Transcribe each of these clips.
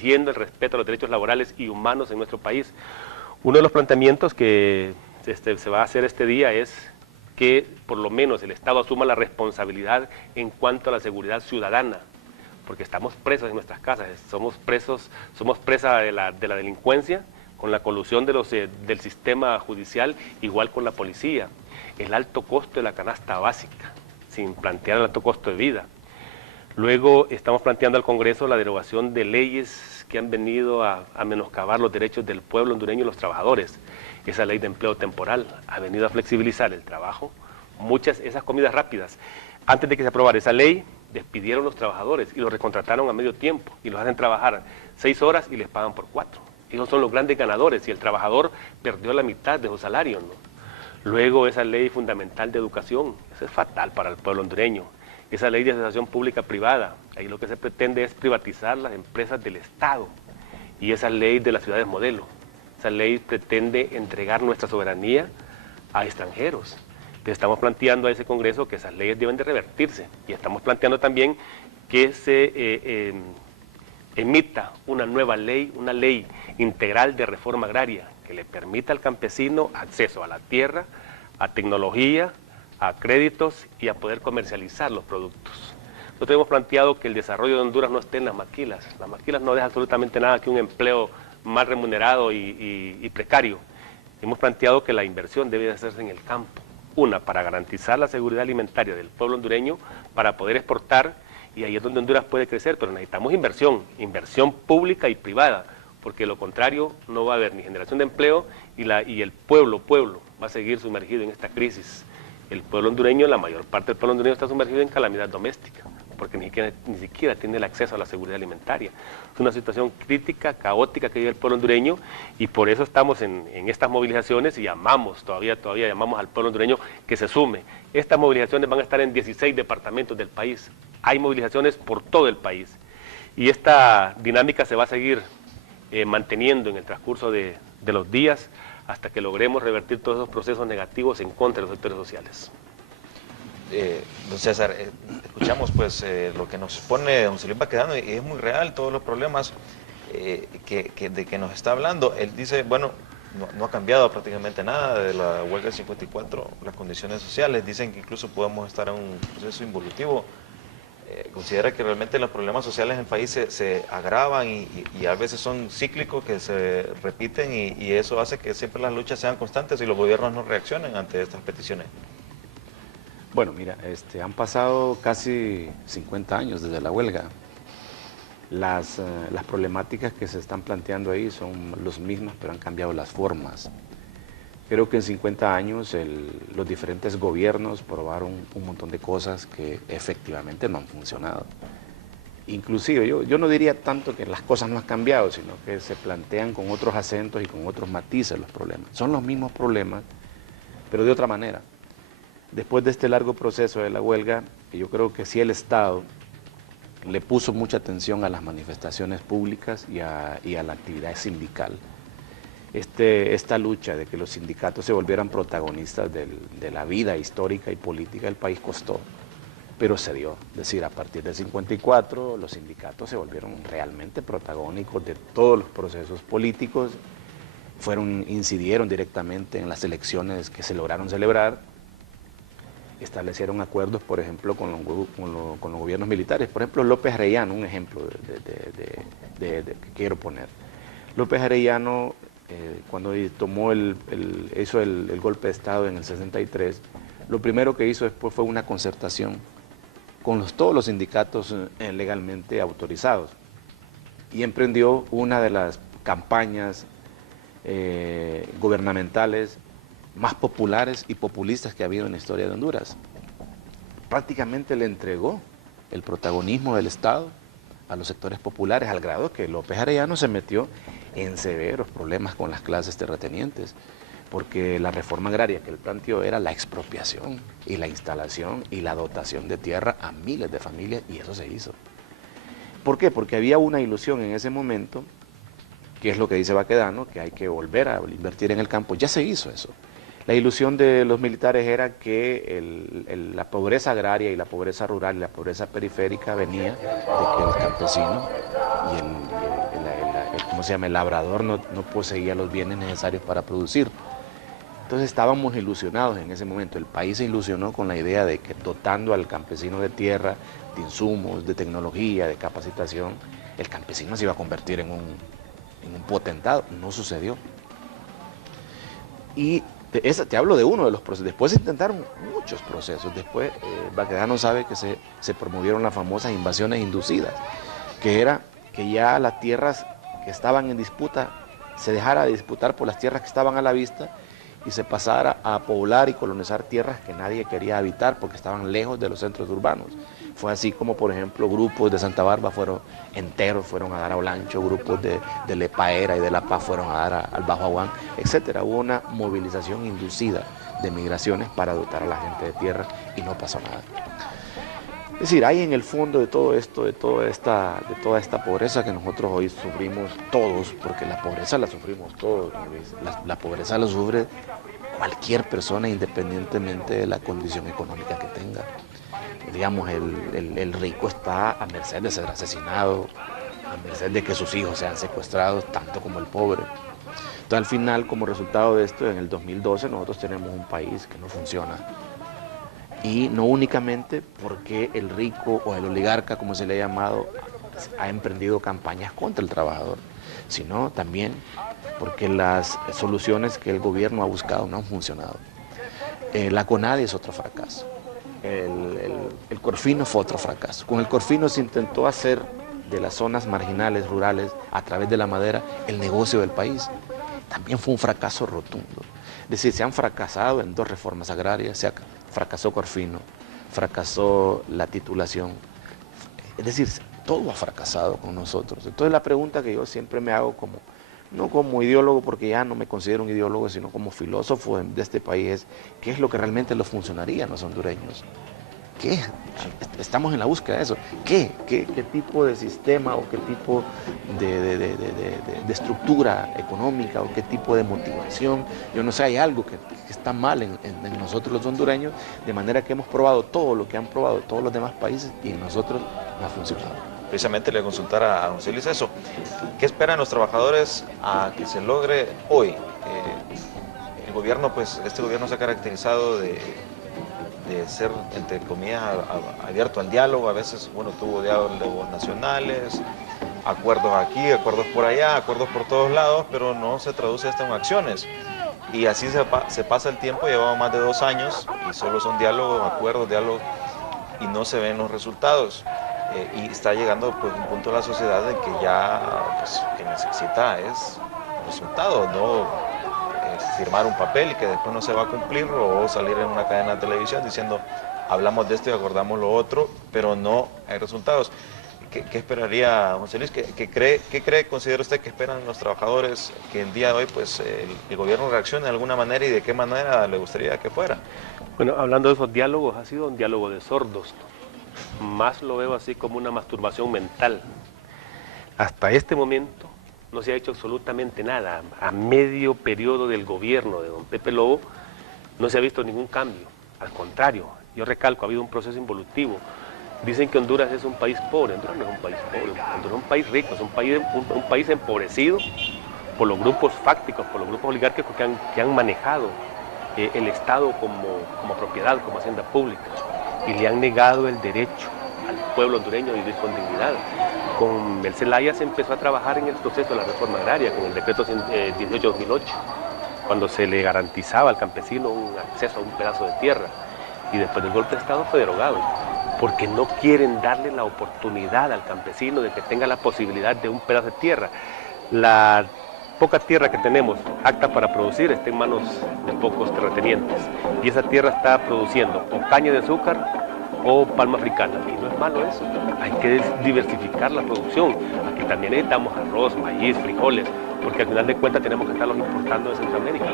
exigiendo el respeto a los derechos laborales y humanos en nuestro país. Uno de los planteamientos que se va a hacer este día es que por lo menos el Estado asuma la responsabilidad en cuanto a la seguridad ciudadana, porque estamos presos en nuestras casas, somos presa de la delincuencia, con la colusión del sistema judicial, igual con la policía. El alto costo de la canasta básica, sin plantear el alto costo de vida. Luego estamos planteando al Congreso la derogación de leyes que han venido a menoscabar los derechos del pueblo hondureño y los trabajadores. Esa ley de empleo temporal ha venido a flexibilizar el trabajo. Esas comidas rápidas, antes de que se aprobara esa ley, despidieron los trabajadores y los recontrataron a medio tiempo y los hacen trabajar 6 horas y les pagan por 4. Esos son los grandes ganadores y el trabajador perdió la mitad de su salario, ¿no? Luego esa ley fundamental de educación, eso es fatal para el pueblo hondureño. Esa ley de asociación pública-privada, ahí lo que se pretende es privatizar las empresas del Estado. Y esa ley de las ciudades modelo, esa ley pretende entregar nuestra soberanía a extranjeros. Entonces estamos planteando a ese Congreso que esas leyes deben de revertirse y estamos planteando también que se emita una nueva ley, una ley integral de reforma agraria que le permita al campesino acceso a la tierra, a tecnología, a créditos y a poder comercializar los productos. Nosotros hemos planteado que el desarrollo de Honduras no esté en las maquilas. Las maquilas no dejan absolutamente nada que un empleo mal remunerado y precario. Hemos planteado que la inversión debe de hacerse en el campo. Una, para garantizar la seguridad alimentaria del pueblo hondureño, para poder exportar, y ahí es donde Honduras puede crecer, pero necesitamos inversión pública y privada, porque de lo contrario no va a haber ni generación de empleo y el pueblo va a seguir sumergido en esta crisis. El pueblo hondureño, la mayor parte del pueblo hondureño está sumergido en calamidad doméstica, porque ni siquiera tiene el acceso a la seguridad alimentaria. Es una situación crítica, caótica que vive el pueblo hondureño y por eso estamos en estas movilizaciones y todavía llamamos al pueblo hondureño que se sume. Estas movilizaciones van a estar en 16 departamentos del país. Hay movilizaciones por todo el país y esta dinámica se va a seguir manteniendo en el transcurso de los días hasta que logremos revertir todos esos procesos negativos en contra de los sectores sociales. Don César, escuchamos pues lo que nos pone don Solís Baquedano y es muy real todos los problemas de que nos está hablando. Él dice, bueno, no ha cambiado prácticamente nada de la huelga del 54, las condiciones sociales, dicen que incluso podemos estar en un proceso involutivo. Considera que realmente los problemas sociales en el país se agravan y a veces son cíclicos que se repiten y eso hace que siempre las luchas sean constantes y los gobiernos no reaccionen ante estas peticiones. Bueno, mira, han pasado casi 50 años desde la huelga. Las problemáticas que se están planteando ahí son las mismas, pero han cambiado las formas. Creo que en 50 años los diferentes gobiernos probaron un montón de cosas que efectivamente no han funcionado. Inclusive yo no diría tanto que las cosas no han cambiado, sino que se plantean con otros acentos y con otros matices los problemas. Son los mismos problemas, pero de otra manera. Después de este largo proceso de la huelga, yo creo que sí el Estado le puso mucha atención a las manifestaciones públicas y a la actividad sindical. Esta lucha de que los sindicatos se volvieran protagonistas de la vida histórica y política del país costó, pero se dio. Es decir, a partir del 54 los sindicatos se volvieron realmente protagónicos de todos los procesos políticos, incidieron directamente en las elecciones que se lograron celebrar, establecieron acuerdos, por ejemplo, con los gobiernos militares. Por ejemplo, López Arellano, un ejemplo que quiero poner. López Arellano, cuando hizo el golpe de Estado en el 63, lo primero que hizo después fue una concertación con todos los sindicatos legalmente autorizados y emprendió una de las campañas gubernamentales más populares y populistas que ha habido en la historia de Honduras. Prácticamente le entregó el protagonismo del Estado a los sectores populares, al grado que López Arellano se metió en severos problemas con las clases terratenientes, porque la reforma agraria que él planteó era la expropiación y la instalación y la dotación de tierra a miles de familias, y eso se hizo. ¿Por qué? Porque había una ilusión en ese momento, que es lo que dice Baquedano, que hay que volver a invertir en el campo. Ya se hizo eso. La ilusión de los militares era que la pobreza agraria y la pobreza rural y la pobreza periférica venía de que el campesino y ¿cómo se llama? El labrador no poseía los bienes necesarios para producir. Entonces estábamos ilusionados en ese momento. El país se ilusionó con la idea de que dotando al campesino de tierra, de insumos, de tecnología, de capacitación, el campesino se iba a convertir en un potentado. No sucedió. Y te hablo de uno de los procesos. Después se intentaron muchos procesos. Después Baquedano sabe que se promovieron las famosas invasiones inducidas, que era que ya las tierras que estaban en disputa se dejara de disputar por las tierras que estaban a la vista y se pasara a poblar y colonizar tierras que nadie quería habitar porque estaban lejos de los centros urbanos. Fue así como, por ejemplo, grupos de Santa Bárbara fueron a dar a Olancho, grupos de Lepaera y de La Paz fueron a dar al Bajo Aguán, etc. Hubo una movilización inducida de migraciones para dotar a la gente de tierra y no pasó nada. Es decir, hay en el fondo de todo esto, de toda esta pobreza que nosotros hoy sufrimos todos, porque la pobreza la sufrimos todos, la pobreza la sufre cualquier persona independientemente de la condición económica que tenga. Digamos, el rico está a merced de ser asesinado, a merced de que sus hijos sean secuestrados, tanto como el pobre. Entonces, al final, como resultado de esto, en el 2012 nosotros tenemos un país que no funciona. Y no únicamente porque el rico o el oligarca, como se le ha llamado, ha emprendido campañas contra el trabajador, sino también porque las soluciones que el gobierno ha buscado no han funcionado. La CONADI es otro fracaso. El Corfino fue otro fracaso. Con el Corfino se intentó hacer de las zonas marginales, rurales, a través de la madera, el negocio del país. También fue un fracaso rotundo. Es decir, se han fracasado en 2 reformas agrarias, fracasó Corfino, fracasó la titulación. Es decir, todo ha fracasado con nosotros. Entonces la pregunta que yo siempre me hago no como ideólogo, porque ya no me considero un ideólogo, sino como filósofo de este país, es ¿qué es lo que realmente los funcionaría a los hondureños? ¿Qué? Estamos en la búsqueda de eso. ¿Qué tipo de sistema o qué tipo de estructura económica o qué tipo de motivación? Yo no sé, hay algo que está mal en nosotros los hondureños, de manera que hemos probado todo lo que han probado todos los demás países y en nosotros no ha funcionado. Precisamente le consultara a don Celis eso. ¿Qué esperan los trabajadores a que se logre hoy? El gobierno, pues, este gobierno se ha caracterizado de ser, entre comillas, abierto al diálogo. A veces, bueno, tuvo diálogos nacionales, acuerdos aquí, acuerdos por allá, acuerdos por todos lados, pero no se traduce esto en acciones. Y así se pasa el tiempo, llevamos más de 2 años y solo son diálogos, acuerdos, y no se ven los resultados. Y está llegando, pues, un punto de la sociedad en que ya, pues, que necesita es resultados, no firmar un papel y que después no se va a cumplir, o salir en una cadena de televisión diciendo hablamos de esto y acordamos lo otro, pero no hay resultados. ¿Qué esperaría, José Luis? ¿Considera usted que esperan los trabajadores que el día de hoy, pues, el gobierno reaccione de alguna manera, y de qué manera le gustaría que fuera? Bueno, hablando de esos diálogos, ha sido un diálogo de sordos. Más lo veo así como una masturbación mental. Hasta este momento no se ha hecho absolutamente nada. A medio periodo del gobierno de don Pepe Lobo no se ha visto ningún cambio. Al contrario, yo recalco, ha habido un proceso involutivo. Dicen que Honduras es un país pobre. Honduras no es un país pobre, Honduras es un país rico, es un país empobrecido por los grupos fácticos, por los grupos oligárquicos que han manejado el Estado como propiedad, como hacienda pública, y le han negado el derecho al pueblo hondureño a vivir con dignidad. Con el Zelaya se empezó a trabajar en el proceso de la reforma agraria, con el decreto 18-2008, cuando se le garantizaba al campesino un acceso a un pedazo de tierra, y después del golpe de Estado fue derogado, porque no quieren darle la oportunidad al campesino de que tenga la posibilidad de un pedazo de tierra. La poca tierra que tenemos, apta para producir, está en manos de pocos terratenientes, y esa tierra está produciendo o caña de azúcar o palma africana, y no es malo eso. Hay que diversificar la producción. Aquí también necesitamos arroz, maíz, frijoles, porque al final de cuentas tenemos que estarlos importando de Centroamérica.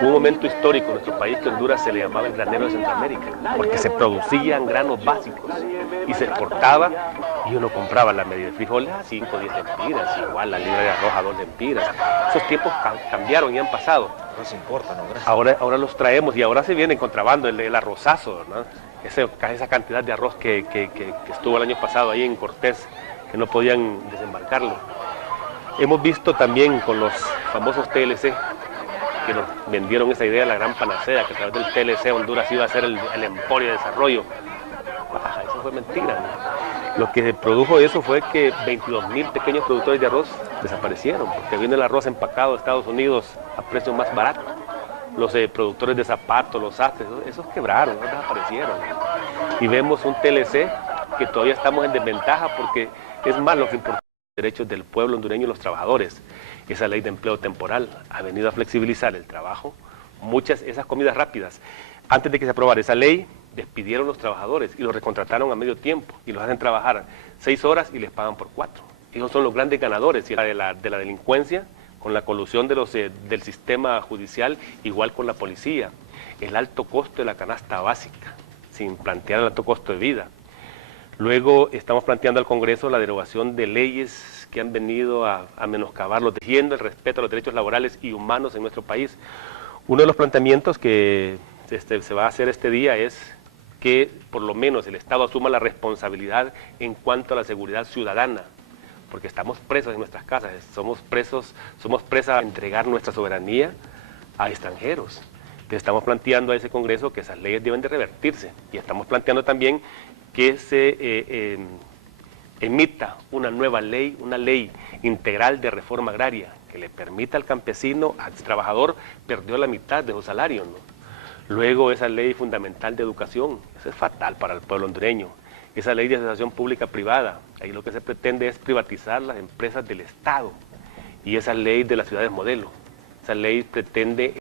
Hubo un momento histórico en nuestro país que Honduras se le llamaba el granero de Centroamérica, porque se producían granos básicos y se exportaba, y uno compraba la media de frijoles a 5 o 10 lempiras, igual la libra de arroz a 2 lempiras. Esos tiempos cambiaron y han pasado. No se importa, ¿no? Gracias. Ahora los traemos, y ahora se viene contrabando el arrozazo, ¿no? Esa cantidad de arroz que estuvo el año pasado ahí en Cortés, que no podían desembarcarlo. Hemos visto también con los famosos TLC, que nos vendieron esa idea de la gran panacea, que a través del TLC Honduras iba a ser el emporio de desarrollo. Eso fue mentira, ¿no? Lo que produjo eso fue que 22.000 pequeños productores de arroz desaparecieron, porque viene el arroz empacado de Estados Unidos a precios más baratos. Los productores de zapatos, los sastres, esos quebraron, esos desaparecieron. Y vemos un TLC que todavía estamos en desventaja porque es más lo que importa los derechos del pueblo hondureño y los trabajadores. Esa ley de empleo temporal ha venido a flexibilizar el trabajo, esas comidas rápidas. Antes de que se aprobara esa ley, despidieron los trabajadores y los recontrataron a medio tiempo y los hacen trabajar 6 horas y les pagan por 4. Ellos son los grandes ganadores de la delincuencia, con la colusión del sistema judicial, igual con la policía. El alto costo de la canasta básica, sin plantear el alto costo de vida. Luego estamos planteando al Congreso la derogación de leyes que han venido a menoscabarlos, defiendo el respeto a los derechos laborales y humanos en nuestro país. Uno de los planteamientos que se va a hacer este día es que por lo menos el Estado asuma la responsabilidad en cuanto a la seguridad ciudadana, porque estamos presos en nuestras casas, somos presas a entregar nuestra soberanía a extranjeros. Entonces estamos planteando a ese Congreso que esas leyes deben de revertirse y estamos planteando también que se emita una nueva ley, una ley integral de reforma agraria que le permita al campesino, al trabajador, perdió la mitad de su salario, ¿no? Luego esa ley fundamental de educación, eso es fatal para el pueblo hondureño. Esa ley de asociación pública-privada, ahí lo que se pretende es privatizar las empresas del Estado. Y esa ley de las ciudades modelo, esa ley pretende